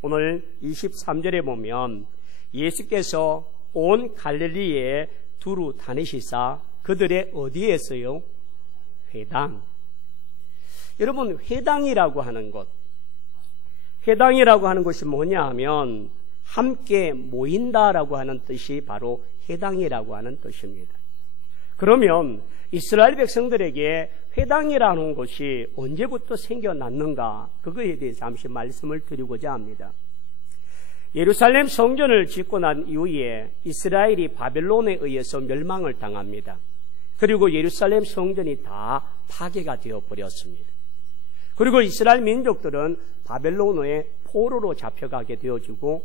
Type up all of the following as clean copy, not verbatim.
오늘 23절에 보면 예수께서 온 갈릴리에 두루 다니시사 그들의 어디에서요? 회당. 여러분, 회당이라고 하는 것, 회당이라고 하는 것이 뭐냐 하면 함께 모인다라고 하는 뜻이 바로 회당이라고 하는 뜻입니다. 그러면 이스라엘 백성들에게 회당이라는 것이 언제부터 생겨났는가, 그거에 대해서 잠시 말씀을 드리고자 합니다. 예루살렘 성전을 짓고 난 이후에 이스라엘이 바벨론에 의해서 멸망을 당합니다. 그리고 예루살렘 성전이 다 파괴가 되어버렸습니다. 그리고 이스라엘 민족들은 바벨론의 포로로 잡혀가게 되어지고,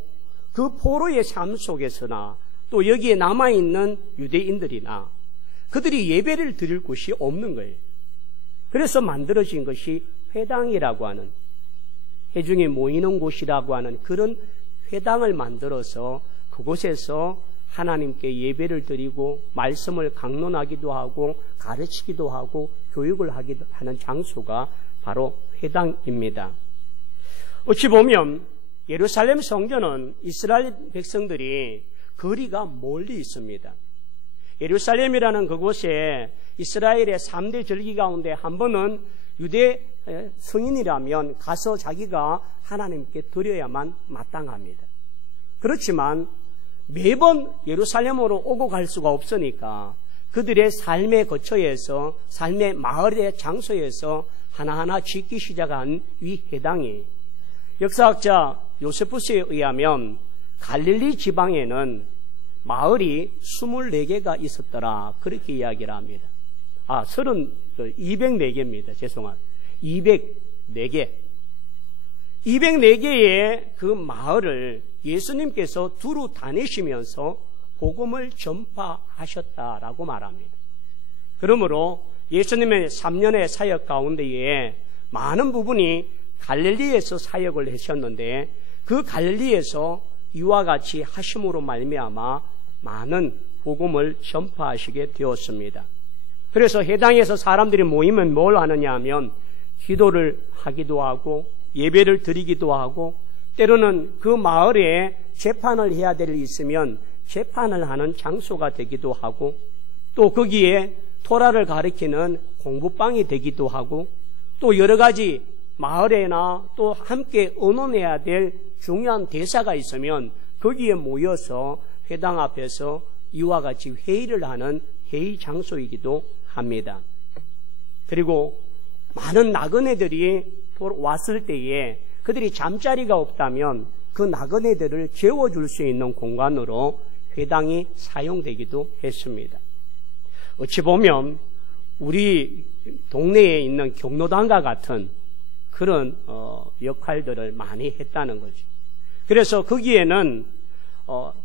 그 포로의 삶 속에서나 또 여기에 남아있는 유대인들이나 그들이 예배를 드릴 곳이 없는 거예요. 그래서 만들어진 것이 회당이라고 하는, 회중이 모이는 곳이라고 하는 그런 회당을 만들어서 그곳에서 하나님께 예배를 드리고 말씀을 강론하기도 하고 가르치기도 하고 교육을 하기도 하는 장소가 바로 회당입니다. 어찌 보면 예루살렘 성전은 이스라엘 백성들이 거리가 멀리 있습니다. 예루살렘이라는 그곳에 이스라엘의 3대 절기 가운데 한 번은 유대 성인이라면 가서 자기가 하나님께 드려야만 마땅합니다. 그렇지만 매번 예루살렘으로 오고 갈 수가 없으니까 그들의 삶의 거처에서, 삶의 마을의 장소에서 하나하나 짓기 시작한 이 회당이, 역사학자 요세푸스에 의하면 갈릴리 지방에는 마을이 24개가 있었더라, 그렇게 이야기를 합니다. 204개입니다. 죄송합니다. 204개. 204개의 그 마을을 예수님께서 두루 다니시면서 복음을 전파하셨다라고 말합니다. 그러므로 예수님의 3년의 사역 가운데에 많은 부분이 갈릴리에서 사역을 하셨는데, 그 갈릴리에서 이와 같이 하심으로 말미암아 많은 복음을 전파하시게 되었습니다. 그래서 해당에서 사람들이 모이면 뭘 하느냐 하면 기도를 하기도 하고 예배를 드리기도 하고, 때로는 그 마을에 재판을 해야 될 일이 있으면 재판을 하는 장소가 되기도 하고, 또 거기에 토라를 가르치는 공부방이 되기도 하고, 또 여러 가지 마을에나 또 함께 의논해야 될 중요한 대사가 있으면 거기에 모여서 회당 앞에서 이와 같이 회의를 하는 회의 장소이기도 합니다. 그리고 많은 나그네들이 왔을 때에 그들이 잠자리가 없다면 그 나그네들을 재워줄 수 있는 공간으로 회당이 사용되기도 했습니다. 어찌 보면 우리 동네에 있는 경로당과 같은 그런 역할들을 많이 했다는 거죠. 그래서 거기에는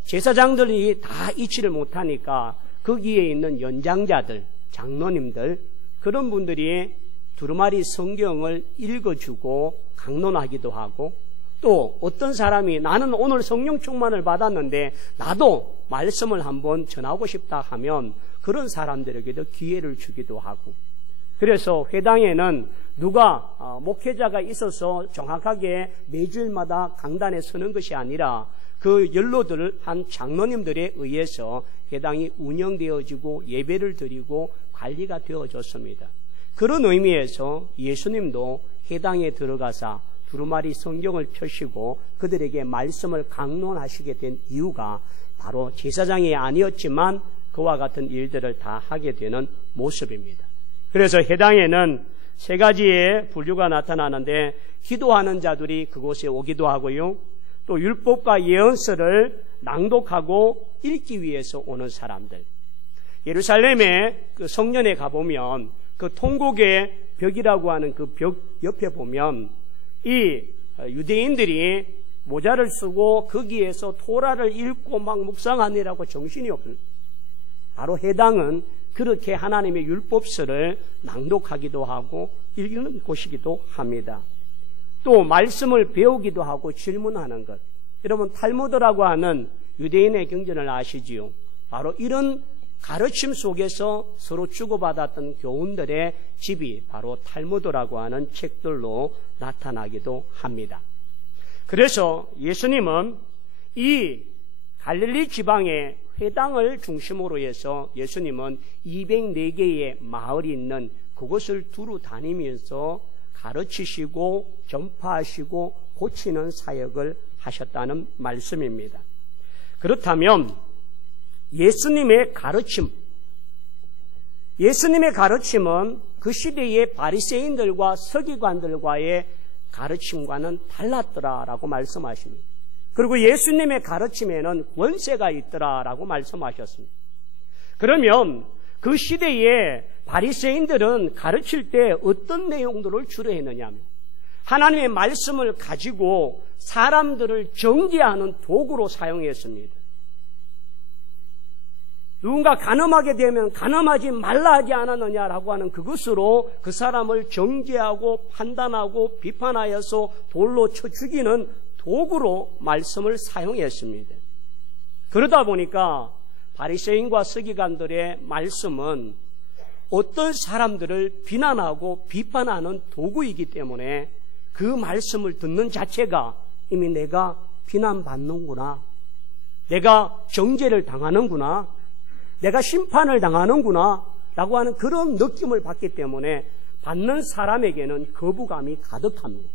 제사장들이 다 있지를 못하니까 거기에 있는 연장자들, 장로님들, 그런 분들이 두루마리 성경을 읽어주고 강론하기도 하고, 또 어떤 사람이 나는 오늘 성령 충만을 받았는데 나도 말씀을 한번 전하고 싶다 하면 그런 사람들에게도 기회를 주기도 하고, 그래서 회당에는 누가 목회자가 있어서 정확하게 매주일마다 강단에 서는 것이 아니라 그 연로들 한 장로님들에 의해서 회당이 운영되어지고 예배를 드리고 관리가 되어졌습니다. 그런 의미에서 예수님도 회당에 들어가서 두루마리 성경을 펴시고 그들에게 말씀을 강론하시게 된 이유가 바로 제사장이 아니었지만 그와 같은 일들을 다 하게 되는 모습입니다. 그래서 회당에는 세 가지의 분류가 나타나는데, 기도하는 자들이 그곳에 오기도 하고요, 또 율법과 예언서를 낭독하고 읽기 위해서 오는 사람들, 예루살렘의 그 성전에 가보면 그 통곡의 벽이라고 하는 그 벽 옆에 보면 이 유대인들이 모자를 쓰고 거기에서 토라를 읽고 막 묵상하느라고 정신이 없어요. 바로 회당은 그렇게 하나님의 율법서를 낭독하기도 하고 읽는 곳이기도 합니다. 또 말씀을 배우기도 하고 질문하는 것. 여러분, 탈무드라고 하는 유대인의 경전을 아시지요? 바로 이런 가르침 속에서 서로 주고받았던 교훈들의 집이 바로 탈무드라고 하는 책들로 나타나기도 합니다. 그래서 예수님은 이 갈릴리 지방의 회당을 중심으로 해서 예수님은 204개의 마을이 있는 그곳을 두루 다니면서 가르치시고 전파하시고 고치는 사역을 하셨다는 말씀입니다. 그렇다면 예수님의 가르침은 그 시대의 바리새인들과 서기관들과의 가르침과는 달랐더라라고 말씀하십니다. 그리고 예수님의 가르침에는 권세가 있더라라고 말씀하셨습니다. 그러면 그 시대의 바리새인들은 가르칠 때 어떤 내용들을 주로 했느냐? 하나님의 말씀을 가지고 사람들을 정죄하는 도구로 사용했습니다. 누군가 간음하게 되면 간음하지 말라 하지 않았느냐라고 하는 그것으로 그 사람을 정죄하고 판단하고 비판하여서 돌로 쳐 죽이는 도구로 말씀을 사용했습니다. 그러다 보니까 바리새인과 서기관들의 말씀은 어떤 사람들을 비난하고 비판하는 도구이기 때문에 그 말씀을 듣는 자체가 이미 내가 비난받는구나, 내가 정죄를 당하는구나, 내가 심판을 당하는구나 라고 하는 그런 느낌을 받기 때문에 받는 사람에게는 거부감이 가득합니다.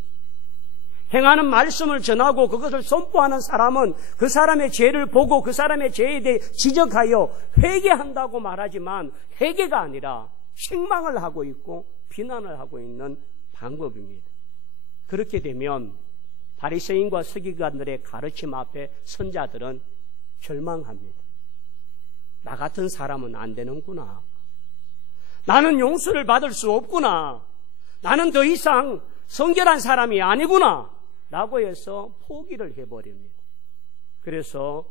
행하는 말씀을 전하고 그것을 선포하는 사람은 그 사람의 죄를 보고 그 사람의 죄에 대해 지적하여 회개한다고 말하지만 회개가 아니라 책망을 하고 있고 비난을 하고 있는 방법입니다. 그렇게 되면 바리새인과 서기관들의 가르침 앞에 선자들은 절망합니다. 나 같은 사람은 안 되는구나. 나는 용서를 받을 수 없구나. 나는 더 이상 성결한 사람이 아니구나 라고 해서 포기를 해버립니다. 그래서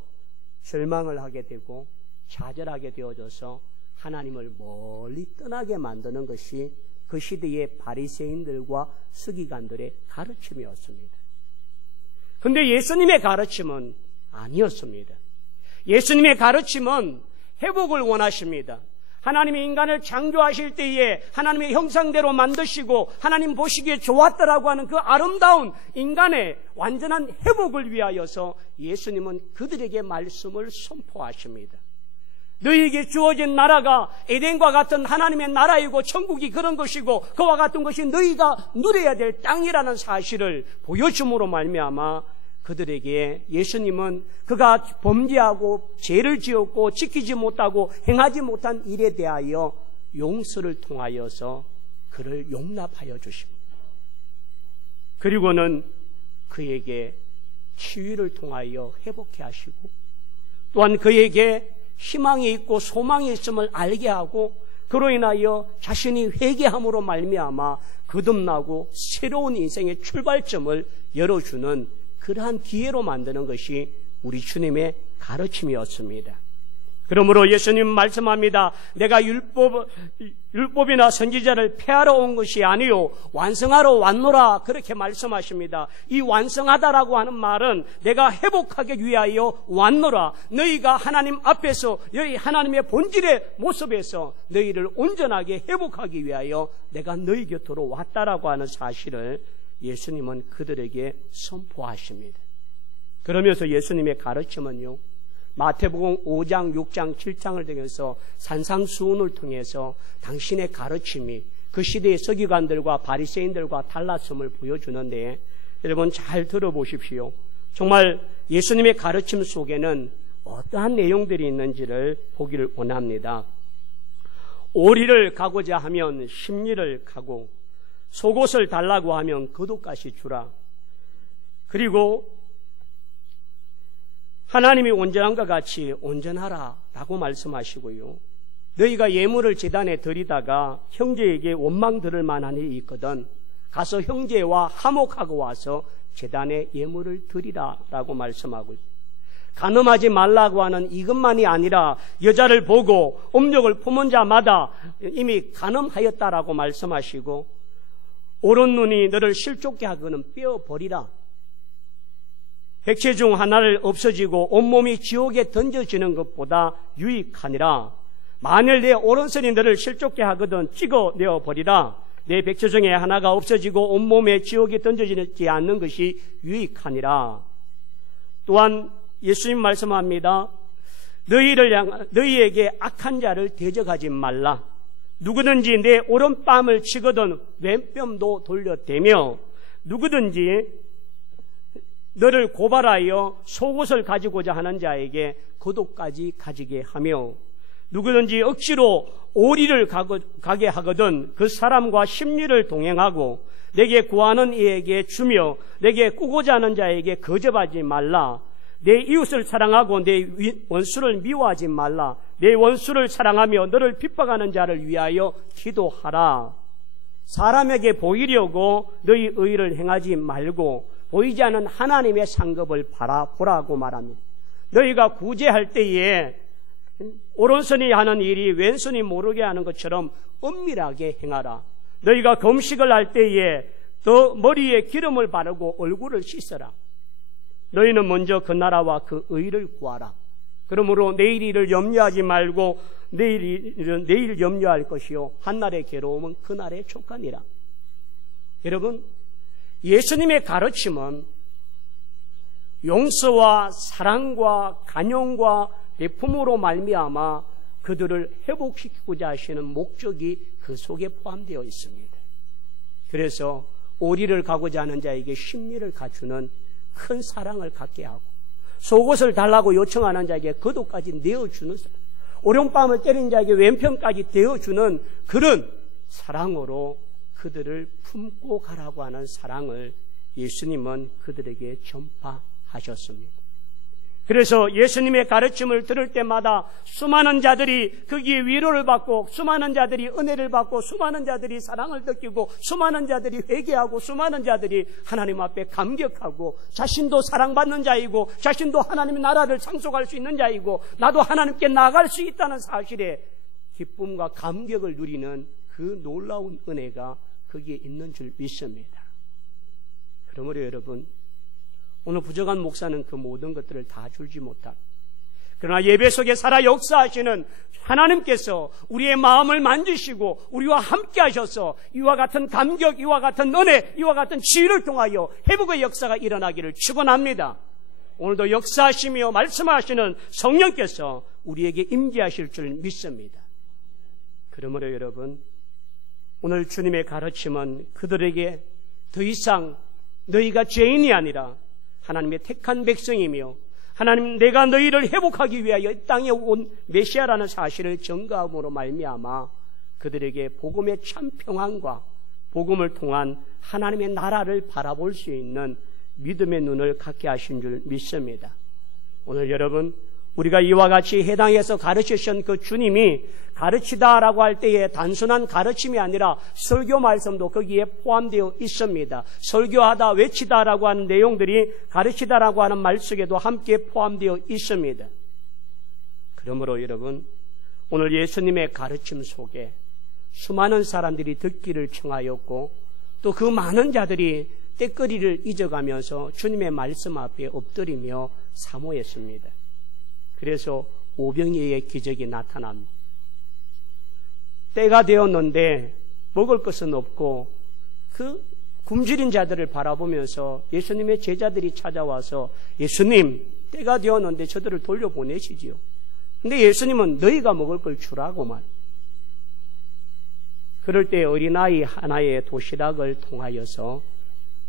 절망을 하게 되고 좌절하게 되어져서 하나님을 멀리 떠나게 만드는 것이 그 시대의 바리새인들과 서기관들의 가르침이었습니다. 그런데 예수님의 가르침은 아니었습니다. 예수님의 가르침은 회복을 원하십니다. 하나님이 인간을 창조하실 때에 하나님의 형상대로 만드시고 하나님 보시기에 좋았더라고 하는 그 아름다운 인간의 완전한 회복을 위하여서 예수님은 그들에게 말씀을 선포하십니다. 너희에게 주어진 나라가 에덴과 같은 하나님의 나라이고 천국이 그런 것이고 그와 같은 것이 너희가 누려야 될 땅이라는 사실을 보여줌으로 말미암아 그들에게 예수님은 그가 범죄하고 죄를 지었고 지키지 못하고 행하지 못한 일에 대하여 용서를 통하여서 그를 용납하여 주십니다. 그리고는 그에게 치유를 통하여 회복해 하시고 또한 그에게 희망이 있고 소망이 있음을 알게 하고 그로 인하여 자신이 회개함으로 말미암아 거듭나고 새로운 인생의 출발점을 열어주는 그러한 기회로 만드는 것이 우리 주님의 가르침이었습니다. 그러므로 예수님 말씀합니다. 내가 율법이나 선지자를 폐하러 온 것이 아니요 완성하러 왔노라 그렇게 말씀하십니다. 이 완성하다라고 하는 말은 내가 회복하기 위하여 왔노라. 너희가 하나님 앞에서 너희 하나님의 본질의 모습에서 너희를 온전하게 회복하기 위하여 내가 너희 곁으로 왔다라고 하는 사실을 예수님은 그들에게 선포하십니다. 그러면서 예수님의 가르침은요 마태복음 5장, 6장, 7장을 통해서 산상수훈을 통해서 당신의 가르침이 그 시대의 서기관들과 바리새인들과 달랐음을 보여주는데 여러분 잘 들어보십시오. 정말 예수님의 가르침 속에는 어떠한 내용들이 있는지를 보기를 원합니다. 오리를 가고자 하면 십리를 가고 속옷을 달라고 하면 겉옷까지 주라. 그리고 하나님이 온전한과 같이 온전하라 라고 말씀하시고요. 너희가 예물을 제단에 드리다가 형제에게 원망 들을 만한 일이 있거든 가서 형제와 화목하고 와서 제단에 예물을 드리라 라고 말씀하고 있습니다. 간음하지 말라고 하는 이것만이 아니라 여자를 보고 음욕을 품은 자마다 이미 간음하였다라고 말씀하시고 오른 눈이 너를 실족게 하거든 뼈버리라. 백체 중 하나를 없어지고 온몸이 지옥에 던져지는 것보다 유익하니라. 만일 내 오른손이 너를 실족게 하거든 찍어내어 버리라. 내 백처 중에 하나가 없어지고 온몸에 지옥에 던져지지 않는 것이 유익하니라. 또한 예수님 말씀합니다. 너희에게 악한 자를 대적하지 말라. 누구든지 내 오른뺨을 치거든 왼뺨도 돌려대며 누구든지 너를 고발하여 속옷을 가지고자 하는 자에게 겉옷까지 가지게 하며 누구든지 억지로 오리를 가게 하거든 그 사람과 심리를 동행하고 내게 구하는 이에게 주며 내게 꾸고자 하는 자에게 거접하지 말라. 내 이웃을 사랑하고 내 원수를 미워하지 말라. 내 원수를 사랑하며 너를 핍박하는 자를 위하여 기도하라. 사람에게 보이려고 너희 의를 행하지 말고 보이지 않는 하나님의 상급을 바라보라고 말합니다. 너희가 구제할 때에 오른손이 하는 일이 왼손이 모르게 하는 것처럼 은밀하게 행하라. 너희가 금식을 할 때에 너 머리에 기름을 바르고 얼굴을 씻어라. 너희는 먼저 그 나라와 그 의를 구하라. 그러므로 내일 일을 염려하지 말고 내일 염려할 것이요 한날의 괴로움은 그날에 족하니라. 여러분, 예수님의 가르침은 용서와 사랑과 간용과 배품으로 말미암아 그들을 회복시키고자 하시는 목적이 그 속에 포함되어 있습니다. 그래서 오리를 가고자 하는 자에게 심리를 갖추는 큰 사랑을 갖게 하고 속옷을 달라고 요청하는 자에게 겉옷까지 내어주는 사람, 오른뺨을 때린 자에게 왼편까지 대어주는 그런 사랑으로 그들을 품고 가라고 하는 사랑을 예수님은 그들에게 전파하셨습니다. 그래서 예수님의 가르침을 들을 때마다 수많은 자들이 거기에 위로를 받고 수많은 자들이 은혜를 받고 수많은 자들이 사랑을 느끼고 수많은 자들이 회개하고 수많은 자들이 하나님 앞에 감격하고 자신도 사랑받는 자이고 자신도 하나님의 나라를 상속할 수 있는 자이고 나도 하나님께 나아갈 수 있다는 사실에 기쁨과 감격을 누리는 그 놀라운 은혜가 거기에 있는 줄 믿습니다. 그러므로 여러분, 오늘 부족한 목사는 그 모든 것들을 다 줄지 못합니다. 그러나 예배 속에 살아 역사하시는 하나님께서 우리의 마음을 만지시고 우리와 함께 하셔서 이와 같은 감격, 이와 같은 은혜, 이와 같은 지혜를 통하여 회복의 역사가 일어나기를 축원합니다. 오늘도 역사하시며 말씀하시는 성령께서 우리에게 임재하실 줄 믿습니다. 그러므로 여러분, 오늘 주님의 가르침은 그들에게 더 이상 너희가 죄인이 아니라 하나님의 택한 백성이며 하나님 내가 너희를 회복하기 위하여 이 땅에 온 메시아라는 사실을 전가함으로 말미암아 그들에게 복음의 참 평안과 복음을 통한 하나님의 나라를 바라볼 수 있는 믿음의 눈을 갖게 하신 줄 믿습니다. 오늘 여러분, 우리가 이와 같이 해당해서 가르치신 그 주님이 가르치다라고 할 때에 단순한 가르침이 아니라 설교 말씀도 거기에 포함되어 있습니다. 설교하다, 외치다라고 하는 내용들이 가르치다라고 하는 말 속에도 함께 포함되어 있습니다. 그러므로 여러분, 오늘 예수님의 가르침 속에 수많은 사람들이 듣기를 청하였고 또 그 많은 자들이 때거리를 잊어가면서 주님의 말씀 앞에 엎드리며 사모했습니다. 그래서 오병이어의 기적이 나타납니다. 때가 되었는데 먹을 것은 없고 그 굶주린 자들을 바라보면서 예수님의 제자들이 찾아와서 예수님, 때가 되었는데 저들을 돌려보내시지요. 근데 예수님은 너희가 먹을 걸 주라고 말. 그럴 때 어린아이 하나의 도시락을 통하여서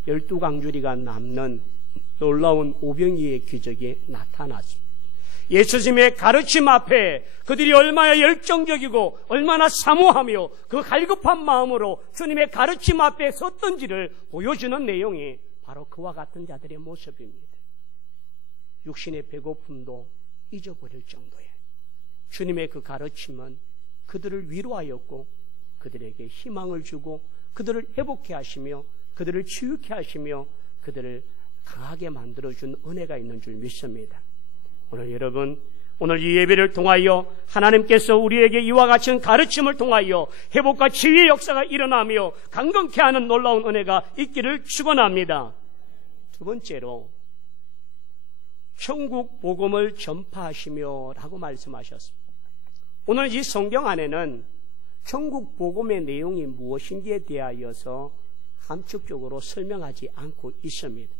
12강주리가 남는 놀라운 오병이어의 기적이 나타났습니다. 예수님의 가르침 앞에 그들이 얼마나 열정적이고 얼마나 사모하며 그 갈급한 마음으로 주님의 가르침 앞에 섰던지를 보여주는 내용이 바로 그와 같은 자들의 모습입니다. 육신의 배고픔도 잊어버릴 정도에 주님의 그 가르침은 그들을 위로하였고 그들에게 희망을 주고 그들을 회복케 하시며 그들을 치유케 하시며 그들을 강하게 만들어준 은혜가 있는 줄 믿습니다. 오늘 여러분, 오늘 이 예배를 통하여 하나님께서 우리에게 이와 같은 가르침을 통하여 회복과 치유의 역사가 일어나며 강건케 하는 놀라운 은혜가 있기를 축원합니다. 두 번째로 천국 복음을 전파하시며 라고 말씀하셨습니다. 오늘 이 성경 안에는 천국 복음의 내용이 무엇인지에 대하여서 함축적으로 설명하지 않고 있습니다.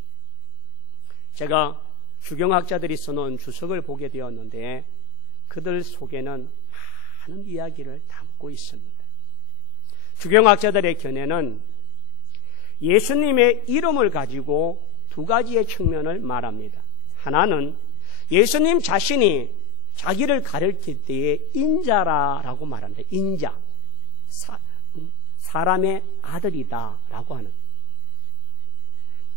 제가 주경학자들이 써놓은 주석을 보게 되었는데 그들 속에는 많은 이야기를 담고 있습니다. 주경학자들의 견해는 예수님의 이름을 가지고 두 가지의 측면을 말합니다. 하나는 예수님 자신이 자기를 가르칠 때에 인자라고 말합니다. 인자, 사람의 아들이다 라고 하는.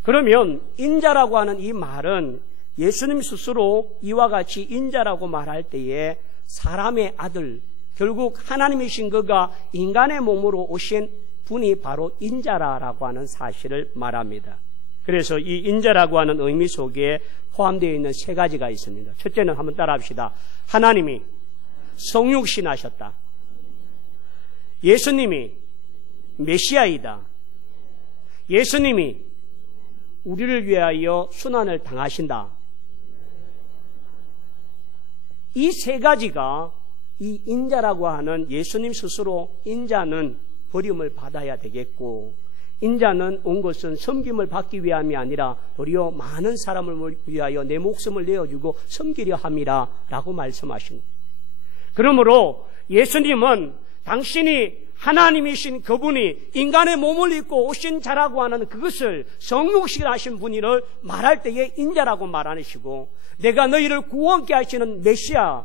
그러면 인자라고 하는 이 말은 예수님 스스로 이와 같이 인자라고 말할 때에 사람의 아들, 결국 하나님이신 그가 인간의 몸으로 오신 분이 바로 인자라고 하는 사실을 말합니다. 그래서 이 인자라고 하는 의미 속에 포함되어 있는 세 가지가 있습니다. 첫째는 한번 따라합시다. 하나님이 성육신하셨다. 예수님이 메시아이다. 예수님이 우리를 위하여 순환을 당하신다. 이 세 가지가 이 인자라고 하는 예수님 스스로 인자는 버림을 받아야 되겠고, 인자는 온 것은 섬김을 받기 위함이 아니라 도리어 많은 사람을 위하여 내 목숨을 내어주고 섬기려 함이라 라고 말씀하십니다. 그러므로 예수님은 당신이 하나님이신 그분이 인간의 몸을 입고 오신 자라고 하는 그것을 성육신하신 분을 말할 때에 인자라고 말하시고, 내가 너희를 구원케 하시는 메시아,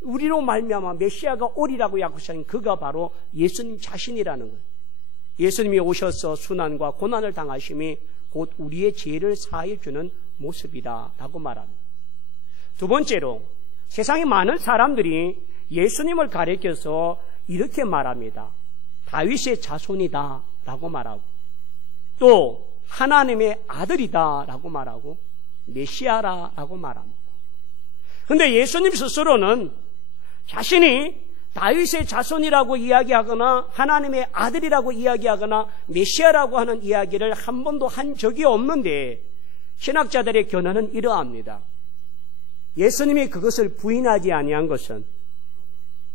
우리로 말미암아 메시아가 오리라고 약속하신 그가 바로 예수님 자신이라는 거예요. 예수님이 오셔서 순환과 고난을 당하심이 곧 우리의 죄를 사해 주는 모습이다 라고 말합니다. 두 번째로 세상에 많은 사람들이 예수님을 가리켜서 이렇게 말합니다. 다윗의 자손이다 라고 말하고, 또 하나님의 아들이다 라고 말하고, 메시아라 라고 말합니다. 그런데 예수님 스스로는 자신이 다윗의 자손이라고 이야기하거나 하나님의 아들이라고 이야기하거나 메시아라고 하는 이야기를 한 번도 한 적이 없는데, 신학자들의 견해는 이러합니다. 예수님이 그것을 부인하지 아니한 것은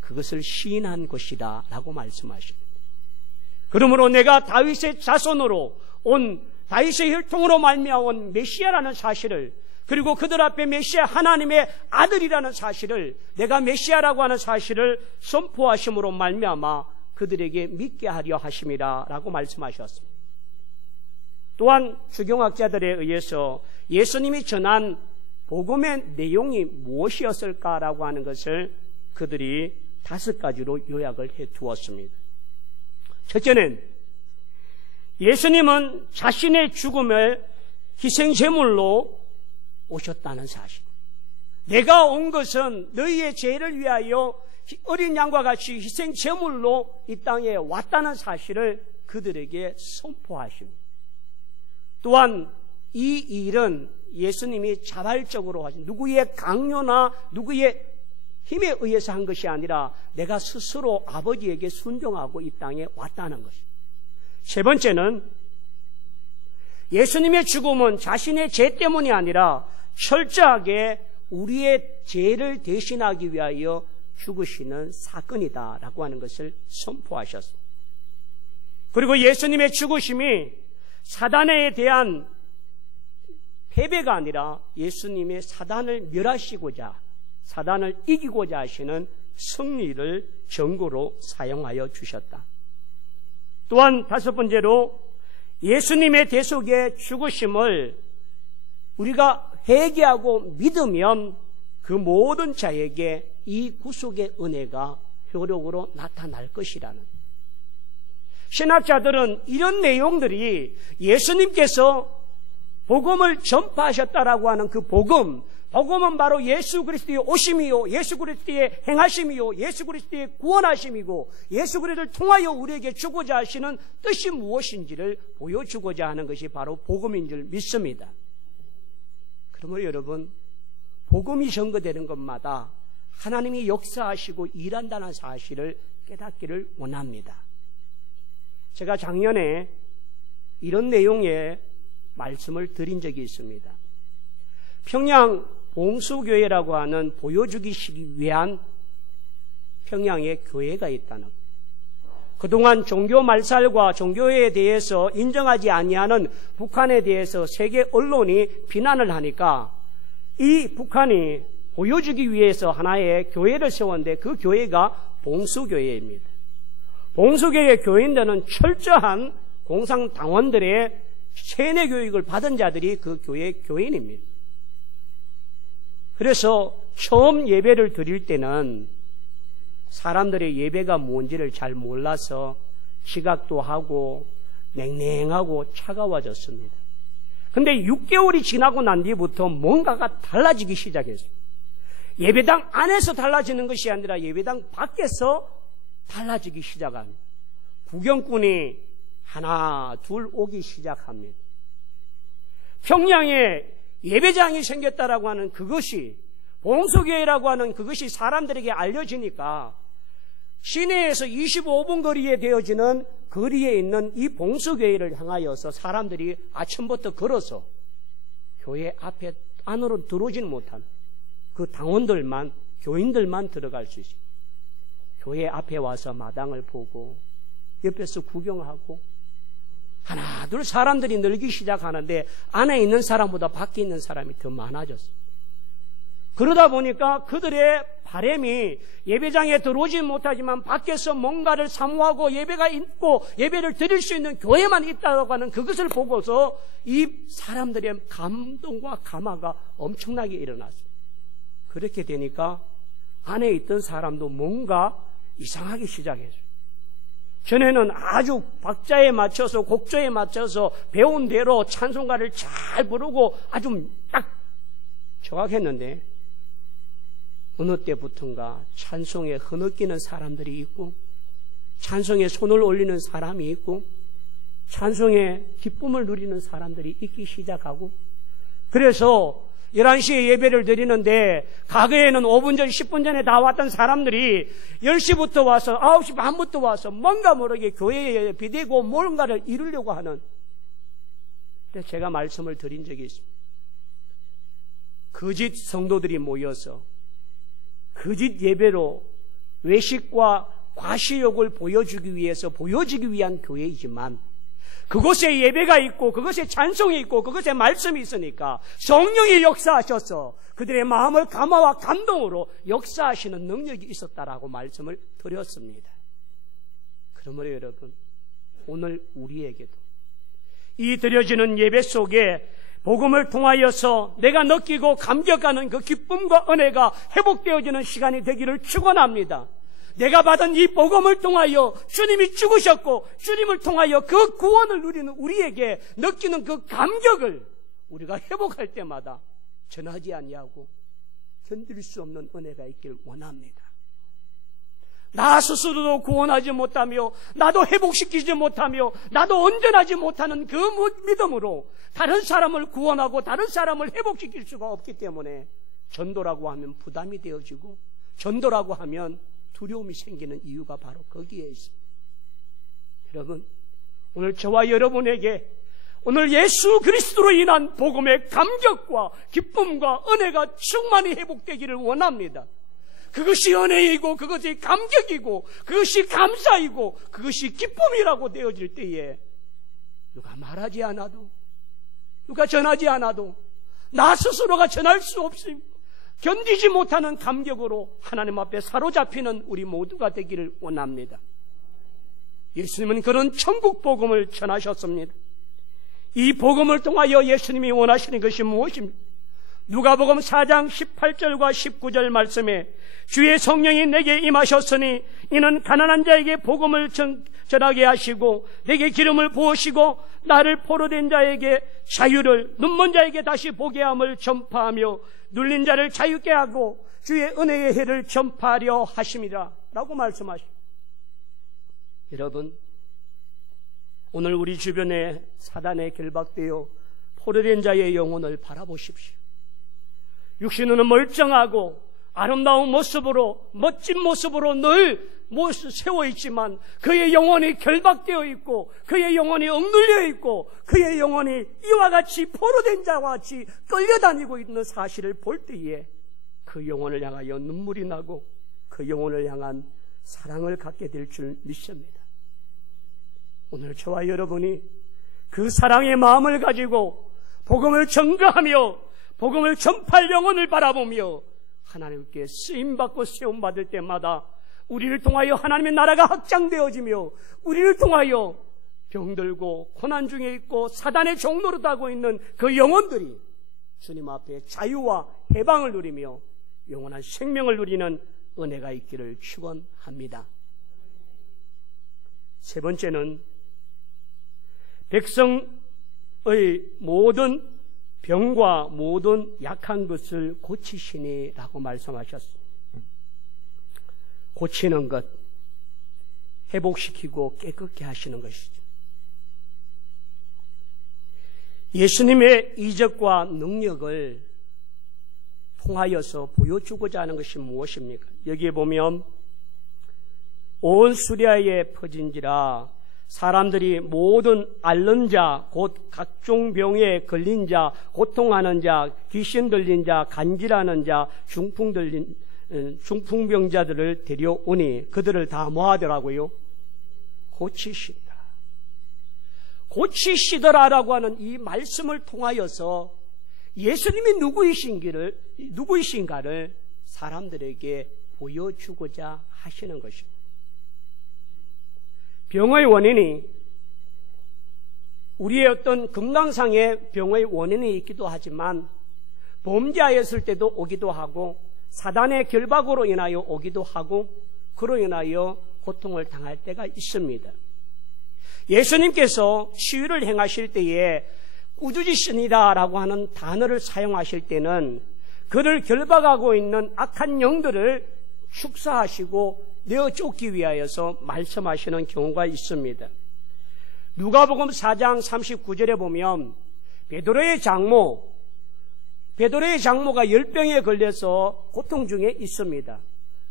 그것을 시인한 것이다 라고 말씀하십니다. 그러므로 내가 다윗의 자손으로 온 다윗의 혈통으로 말미암은 메시아라는 사실을, 그리고 그들 앞에 메시아 하나님의 아들이라는 사실을, 내가 메시아라고 하는 사실을 선포하심으로 말미암아 그들에게 믿게 하려 하심이라 라고 말씀하셨습니다. 또한 주경학자들에 의해서 예수님이 전한 복음의 내용이 무엇이었을까라고 하는 것을 그들이 5가지로 요약을 해 두었습니다. 첫째는 예수님은 자신의 죽음을 희생제물로 오셨다는 사실. 내가 온 것은 너희의 죄를 위하여 어린 양과 같이 희생제물로 이 땅에 왔다는 사실을 그들에게 선포하십니다. 또한 이 일은 예수님이 자발적으로 하신, 누구의 강요나 누구의 힘에 의해서 한 것이 아니라 내가 스스로 아버지에게 순종하고 이 땅에 왔다는 것입니다. 세 번째는 예수님의 죽음은 자신의 죄 때문이 아니라 철저하게 우리의 죄를 대신하기 위하여 죽으시는 사건이다라고 하는 것을 선포하셨습니다. 그리고 예수님의 죽으심이 사단에 대한 패배가 아니라 예수님의 사단을 멸하시고자, 사단을 이기고자 하시는 승리를 전구로 사용하여 주셨다. 또한 5번째로 예수님의 대속의 죽으심을 우리가 회개하고 믿으면 그 모든 자에게 이 구속의 은혜가 효력으로 나타날 것이라는. 신학자들은 이런 내용들이 예수님께서 복음을 전파하셨다라고 하는 그 복음은 바로 예수 그리스도의 오심이요, 예수 그리스도의 행하심이요, 예수 그리스도의 구원하심이고, 예수 그리스도를 통하여 우리에게 주고자 하시는 뜻이 무엇인지를 보여주고자 하는 것이 바로 복음인 줄 믿습니다. 그러므로 여러분, 복음이 전거되는 것마다 하나님이 역사하시고 일한다는 사실을 깨닫기를 원합니다. 제가 작년에 이런 내용의 말씀을 드린 적이 있습니다. 평양 봉수교회라고 하는 보여주기 위한 평양에 교회가 있다는 것. 그동안 종교 말살과 종교에 대해서 인정하지 아니하는 북한에 대해서 세계 언론이 비난을 하니까 이 북한이 보여주기 위해서 하나의 교회를 세웠는데 그 교회가 봉수교회입니다. 봉수교회 교인들은 철저한 공산당원들의 세뇌 교육을 받은 자들이 그 교회 교인입니다. 그래서 처음 예배를 드릴 때는 사람들의 예배가 뭔지를 잘 몰라서 지각도 하고 냉랭하고 차가워졌습니다. 근데 6개월이 지나고 난 뒤부터 뭔가가 달라지기 시작했어요. 예배당 안에서 달라지는 것이 아니라 예배당 밖에서 달라지기 시작합니다. 구경꾼이 하나 둘 오기 시작합니다. 평양에 예배장이 생겼다라고 하는 그것이, 봉수교회라고 하는 그것이 사람들에게 알려지니까 시내에서 25분 거리에 되어지는 거리에 있는 이 봉수교회를 향하여서 사람들이 아침부터 걸어서 교회 앞에 안으로 들어오지는 못한 그 당원들만, 교인들만 들어갈 수 있어요. 교회 앞에 와서 마당을 보고 옆에서 구경하고 하나 둘 사람들이 늘기 시작하는데 안에 있는 사람보다 밖에 있는 사람이 더 많아졌어요. 그러다 보니까 그들의 바람이 예배장에 들어오지 못하지만 밖에서 뭔가를 사모하고 예배가 있고 예배를 드릴 수 있는 교회만 있다고 하는 그것을 보고서 이 사람들의 감동과 감화가 엄청나게 일어났어요. 그렇게 되니까 안에 있던 사람도 뭔가 이상하기 시작했어요. 전에는 아주 박자에 맞춰서 곡조에 맞춰서 배운 대로 찬송가를 잘 부르고 아주 딱 정확했는데 어느 때부턴가 찬송에 흐느끼는 사람들이 있고 찬송에 손을 올리는 사람이 있고 찬송에 기쁨을 누리는 사람들이 있기 시작하고 그래서 11시에 예배를 드리는데 과거에는 5분 전, 10분 전에 다 왔던 사람들이 10시부터 와서 9시 반부터 와서 뭔가 모르게 교회에 비대고 뭔가를 이루려고 하는, 그래서 제가 말씀을 드린 적이 있습니다. 거짓 성도들이 모여서 거짓 예배로 외식과 과시욕을 보여주기 위해서 보여지기 위한 교회이지만 그곳에 예배가 있고 그것에 찬송이 있고 그것에 말씀이 있으니까 성령이 역사하셔서 그들의 마음을 감화와 감동으로 역사하시는 능력이 있었다라고 말씀을 드렸습니다. 그러므로 여러분, 오늘 우리에게도 이 드려지는 예배 속에 복음을 통하여서 내가 느끼고 감격하는 그 기쁨과 은혜가 회복되어지는 시간이 되기를 축원합니다. 내가 받은 이 복음을 통하여 주님이 죽으셨고 주님을 통하여 그 구원을 누리는 우리에게 느끼는 그 감격을 우리가 회복할 때마다 전하지 아니하고 견딜 수 없는 은혜가 있길 원합니다. 나 스스로도 구원하지 못하며 나도 회복시키지 못하며 나도 온전하지 못하는 그 믿음으로 다른 사람을 구원하고 다른 사람을 회복시킬 수가 없기 때문에 전도라고 하면 부담이 되어지고 전도라고 하면 두려움이 생기는 이유가 바로 거기에 있습니다. 여러분, 오늘 저와 여러분에게 오늘 예수 그리스도로 인한 복음의 감격과 기쁨과 은혜가 충만히 회복되기를 원합니다. 그것이 은혜이고 그것이 감격이고 그것이 감사이고 그것이 기쁨이라고 되어질 때에 누가 말하지 않아도 누가 전하지 않아도 나 스스로가 전할 수 없이 견디지 못하는 감격으로 하나님 앞에 사로잡히는 우리 모두가 되기를 원합니다. 예수님은 그런 천국 복음을 전하셨습니다. 이 복음을 통하여 예수님이 원하시는 것이 무엇입니까? 누가복음 4장 18절과 19절 말씀에 주의 성령이 내게 임하셨으니 이는 가난한 자에게 복음을 전하게 하시고 내게 기름을 부으시고 나를 포로된 자에게 자유를, 눈먼 자에게 다시 보게 함을 전파하며 눌린 자를 자유케 하고 주의 은혜의 해를 전파하려 하심이라 라고 말씀하십니다. 여러분, 오늘 우리 주변에 사단에 결박되어 포로된 자의 영혼을 바라보십시오. 육신은 멀쩡하고 아름다운 모습으로, 멋진 모습으로 늘 세워있지만 그의 영혼이 결박되어 있고 그의 영혼이 억눌려 있고 그의 영혼이 이와 같이 포로된 자와 같이 끌려다니고 있는 사실을 볼 때에 그 영혼을 향하여 눈물이 나고 그 영혼을 향한 사랑을 갖게 될 줄 믿습니다. 오늘 저와 여러분이 그 사랑의 마음을 가지고 복음을 전가하며 복음을 전파할 영혼을 바라보며 하나님께 쓰임받고 세움받을 때마다 우리를 통하여 하나님의 나라가 확장되어지며 우리를 통하여 병들고 고난 중에 있고 사단의 종노릇 하고 있는 그 영혼들이 주님 앞에 자유와 해방을 누리며 영원한 생명을 누리는 은혜가 있기를 축원합니다. 세 번째는 백성의 모든 병과 모든 약한 것을 고치시니라고 말씀하셨습니다. 고치는 것, 회복시키고 깨끗게 하시는 것이죠. 예수님의 이적과 능력을 통하여서 보여주고자 하는 것이 무엇입니까? 여기에 보면 온 수리아에 퍼진지라 사람들이 모든 앓는 자, 곧 각종 병에 걸린 자, 고통하는 자, 귀신 들린 자, 간질하는 자, 중풍병자들을 데려오니 그들을 다 뭐하더라고요? 고치신다. 고치시더라라고 하는 이 말씀을 통하여서 예수님이 누구이신가를 사람들에게 보여주고자 하시는 것입니다. 병의 원인이 우리의 어떤 건강상의 병의 원인이 있기도 하지만 범죄하였을 때도 오기도 하고 사단의 결박으로 인하여 오기도 하고 그로 인하여 고통을 당할 때가 있습니다. 예수님께서 치유를 행하실 때에 꾸짖으시니다라고 하는 단어를 사용하실 때는 그를 결박하고 있는 악한 영들을 축사하시고 내어 쫓기 위하여서 말씀하시는 경우가 있습니다. 누가복음 4장 39절에 보면 베드로의 장모가 열병에 걸려서 고통 중에 있습니다.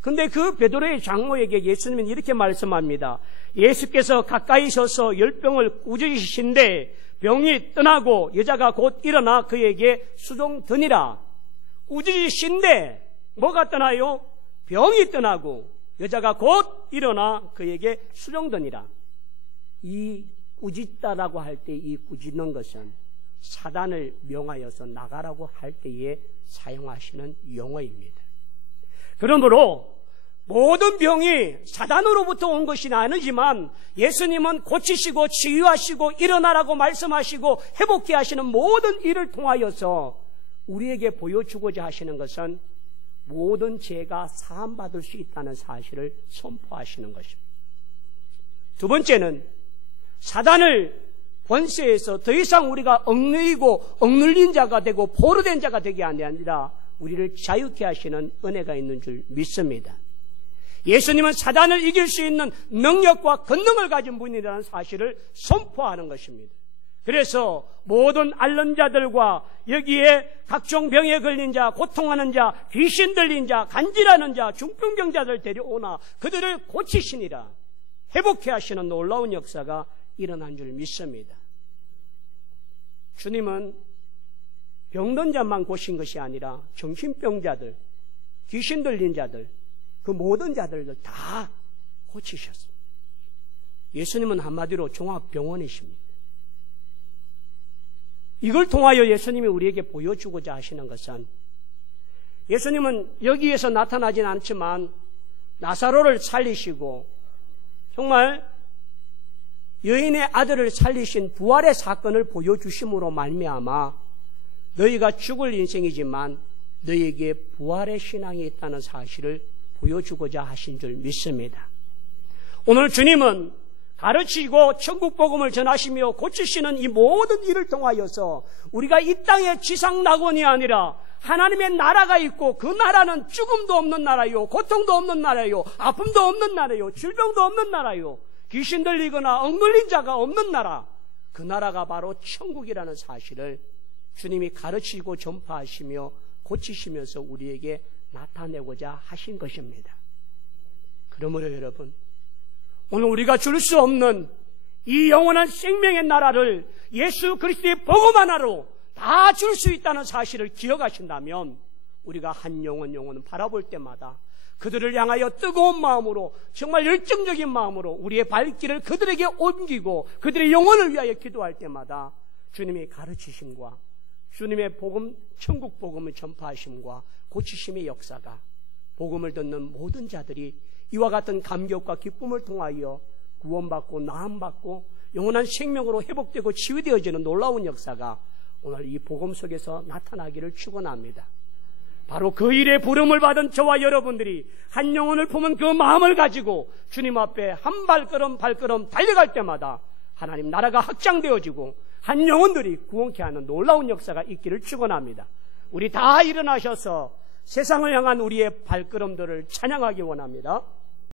근데 그 베드로의 장모에게 예수님은 이렇게 말씀합니다. 예수께서 가까이 서서 열병을 꾸짖으신데 병이 떠나고 여자가 곧 일어나 그에게 수종드니라. 꾸짖으신데 뭐가 떠나요? 병이 떠나고 여자가 곧 일어나 그에게 수종드니라. 이 꾸짖다라고 할 때 이 꾸짖는 것은 사단을 명하여서 나가라고 할 때에 사용하시는 용어입니다. 그러므로 모든 병이 사단으로부터 온 것이 아니지만 예수님은 고치시고 치유하시고 일어나라고 말씀하시고 회복케 하시는 모든 일을 통하여서 우리에게 보여주고자 하시는 것은 모든 죄가 사함받을 수 있다는 사실을 선포하시는 것입니다. 두 번째는 사단을 권세에서 더 이상 우리가 억눌린 자가 되고 포로된 자가 되게 아니라 우리를 자유케 하시는 은혜가 있는 줄 믿습니다. 예수님은 사단을 이길 수 있는 능력과 권능을 가진 분이라는 사실을 선포하는 것입니다. 그래서 모든 앓는 자들과 여기에 각종 병에 걸린 자, 고통하는 자, 귀신 들린 자, 간질하는 자, 중풍병자들 데려오나 그들을 고치시니라. 회복케 하시는 놀라운 역사가 일어난 줄 믿습니다. 주님은 병든 자만 고친 것이 아니라 정신병자들, 귀신 들린 자들, 그 모든 자들을 다 고치셨습니다. 예수님은 한마디로 종합병원이십니다. 이걸 통하여 예수님이 우리에게 보여주고자 하시는 것은 예수님은 여기에서 나타나진 않지만 나사로를 살리시고 정말 여인의 아들을 살리신 부활의 사건을 보여주심으로 말미암아 너희가 죽을 인생이지만 너희에게 부활의 신앙이 있다는 사실을 보여주고자 하신 줄 믿습니다. 오늘 주님은 가르치고 천국 복음을 전하시며 고치시는 이 모든 일을 통하여서 우리가 이 땅의 지상 낙원이 아니라 하나님의 나라가 있고 그 나라는 죽음도 없는 나라요, 고통도 없는 나라요, 아픔도 없는 나라요, 질병도 없는 나라요, 귀신 들리거나 억눌린 자가 없는 나라, 그 나라가 바로 천국이라는 사실을 주님이 가르치고 전파하시며 고치시면서 우리에게 나타내고자 하신 것입니다. 그러므로 여러분, 오늘 우리가 줄 수 없는 이 영원한 생명의 나라를 예수 그리스도의 복음 하나로 다 줄 수 있다는 사실을 기억하신다면 우리가 한 영혼 바라볼 때마다 그들을 향하여 뜨거운 마음으로, 정말 열정적인 마음으로 우리의 발길을 그들에게 옮기고 그들의 영혼을 위하여 기도할 때마다 주님의 가르치심과 주님의 복음, 천국 복음을 전파하심과 고치심의 역사가 복음을 듣는 모든 자들이 이와 같은 감격과 기쁨을 통하여 구원받고 나음받고 영원한 생명으로 회복되고 치유되어지는 놀라운 역사가 오늘 이 복음 속에서 나타나기를 축원합니다. 바로 그 일에 부름을 받은 저와 여러분들이 한 영혼을 품은 그 마음을 가지고 주님 앞에 한 발걸음 달려갈 때마다 하나님 나라가 확장되어지고 한 영혼들이 구원케 하는 놀라운 역사가 있기를 축원합니다. 우리 다 일어나셔서 세상을 향한 우리의 발걸음들을 찬양하기 원합니다.